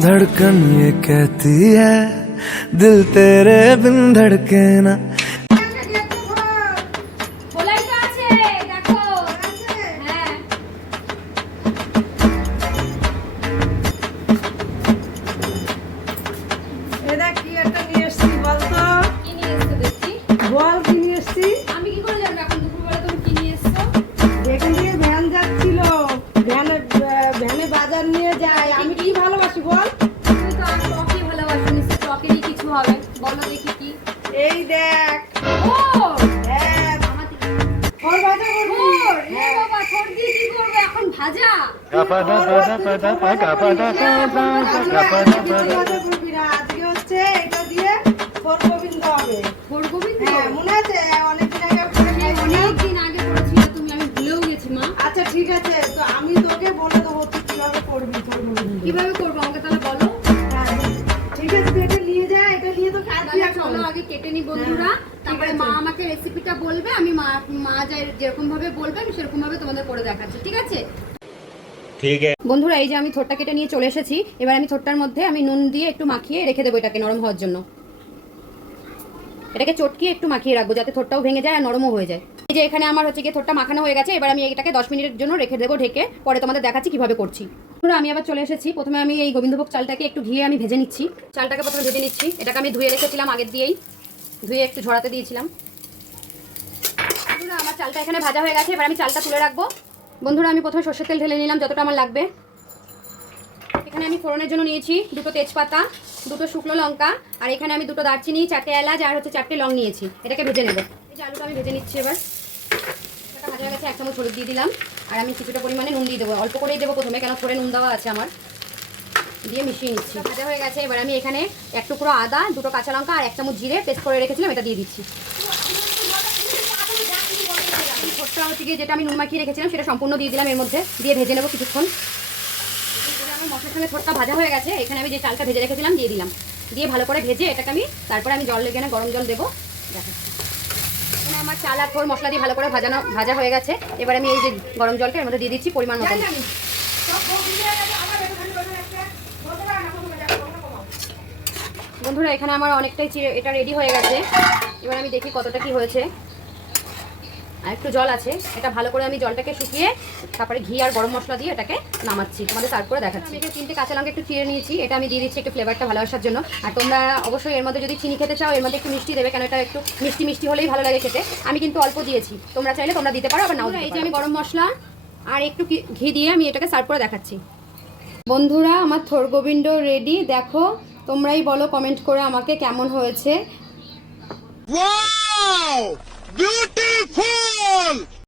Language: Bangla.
धड़कन ये कहती है दिल तेरे बिन धड़के ना। বলো দেখি কি এই দেখ ও হ্যাঁ ওর ভাজা করবি রে বাবা ছোট দিয়ে কি করবে এখন ভাজা আজকে হচ্ছে এটা দিয়ে থোরগোবিন্দ হবে থোরগোবিন্দ হ্যাঁ মনে আছে অনেকদিন আগে করেছিল তুমি আমি ভুলেও গেছি মা আচ্ছা ঠিক আছে তো আমি তোকে বলে দেবো তুই কিভাবে করবি থোরগোবিন্দ কিভাবে করবো আমাকে তাহলে বলো ঠিক আছে এটা নিয়ে যা এটা নিয়ে তো চলো আগে কেটে নি বন্ধুরা তারপরে মা আমাকে রেসিপিটা বলবে আমি মা যেরকম ভাবে বলবে আমি সেরকম ভাবে তোমাদের করে দেখাচ্ছি ঠিক আছে ঠিক আছে বন্ধুরা এই যে আমি থোরটা কেটে নিয়ে চলে এসেছি এবার আমি থোরটার মধ্যে আমি নুন দিয়ে একটু মাখিয়ে রেখে দেবো এটাকে নরম হওয়ার জন্য এটাকে চটকিয়ে একটু মাখিয়ে রাখবো যাতে থোরটাও ভেঙে যায় আর নরমও হয়ে যায় এই যে এখানে আমার হচ্ছে গিয়ে থোরটা মাখানো হয়ে গেছে এবার আমি এটাকে 10 মিনিটের জন্য রেখে দেবো ঢেকে পরে তোমাদের দেখাচ্ছি কিভাবে করছি আমি আবার চলে এসেছি প্রথমে আমি এই গোবিন্দভোগ চালটাকে একটু ঘিয়ে আমি ভেজে নিচ্ছি চালটাকে প্রথমে ভেজে নিচ্ছি এটাকে আমি ধুয়ে রেখেছিলাম আগের দিয়েই ধুয়ে একটু ঝরাতে দিয়েছিলাম বন্ধুরা আমার চালটা এখানে ভাজা হয়ে গেছে এবার আমি চালটা তুলে রাখবো বন্ধুরা আমি প্রথমে সরষের তেল ঢেলে নিলাম যতটা আমার লাগবে এখানে আমি ফোড়নের জন্য নিয়েছি দুটো তেজপাতা দুটো শুকনো লঙ্কা আর এখানে আমি দুটো দারচিনি 4টে এলাচ আর হচ্ছে 4টে লং নিয়েছি এটাকে ভেজে নেব এই যে আলুটা আমি ভেজে নিচ্ছি এবার এটা ভাজা হয়ে গেছে 1 চামচ হলুদ দিয়ে দিলাম আর আমি কিছুটা পরিমাণে নুন দিয়ে দেবো অল্প করেই দেবো প্রথমে কেন থোড়ে নুন দেওয়া আছে আমার দিয়ে মিশিয়ে নিচ্ছি ভাজা হয়ে গেছে এবার আমি এখানে এক টুকরো আদা দুটো কাঁচা লঙ্কা আর 1 চামচ জিরে পেস্ট করে রেখেছিলাম এটা দিয়ে দিচ্ছি থোড়টা হচ্ছে গিয়ে যেটা আমি নুন মাখিয়ে রেখেছিলাম সেটা সম্পূর্ণ দিয়ে দিলাম এর মধ্যে দিয়ে ভেজে নেবো কিছুক্ষণ আমি মশলার সঙ্গে থোড়টা ভাজা হয়ে গেছে এখানে আমি যে চালটা ভেজে রেখেছিলাম দিয়ে দিলাম দিয়ে ভালো করে ভেজে এটাকে আমি তারপরে আমি জল এখানে গরম জল দেবো দেখাচ্ছি এখানে আমার চাল আর থোড় মশলা দিয়ে ভালো করে ভাজা হয়ে গেছে এবার আমি এই যে গরম জলটা এর মধ্যে দিয়ে দিচ্ছি পরিমাণ মতো বন্ধুরা এখানে আমার অনেকটাই এটা রেডি হয়ে গেছে এবার আমি দেখি কতটা কি হয়েছে আর একটু জল আছে এটা ভালো করে আমি জলটাকে শুকিয়ে তারপরে ঘি আর গরম মশলা দিয়ে এটাকে নামাচ্ছি তোমাদের তারপরে দেখাচ্ছি আমি 3টে কাঁচা লঙ্কা একটু চিড়ে নিয়েছি এটা আমি দিয়ে দিচ্ছি একটু ফ্লেভারটা ভালো আসার জন্য আর তোমরা অবশ্যই এর মধ্যে যদি চিনি খেতে চাও এর মধ্যে একটু মিষ্টি দেবে কেন এটা একটু মিষ্টি মিষ্টি হলেই ভালো লাগে খেতে আমি কিন্তু অল্প দিয়েছি তোমরা চাইলে তোমরা দিতে পারো আবার নাও এই যে আমি গরম মশলা আর একটু ঘি দিয়ে আমি এটাকে সার্ভ করে দেখাচ্ছি বন্ধুরা আমার থোরগোবিন্দ রেডি দেখো তোমরাই বলো কমেন্ট করে আমাকে কেমন হয়েছে ওয়াও বিউটিফুল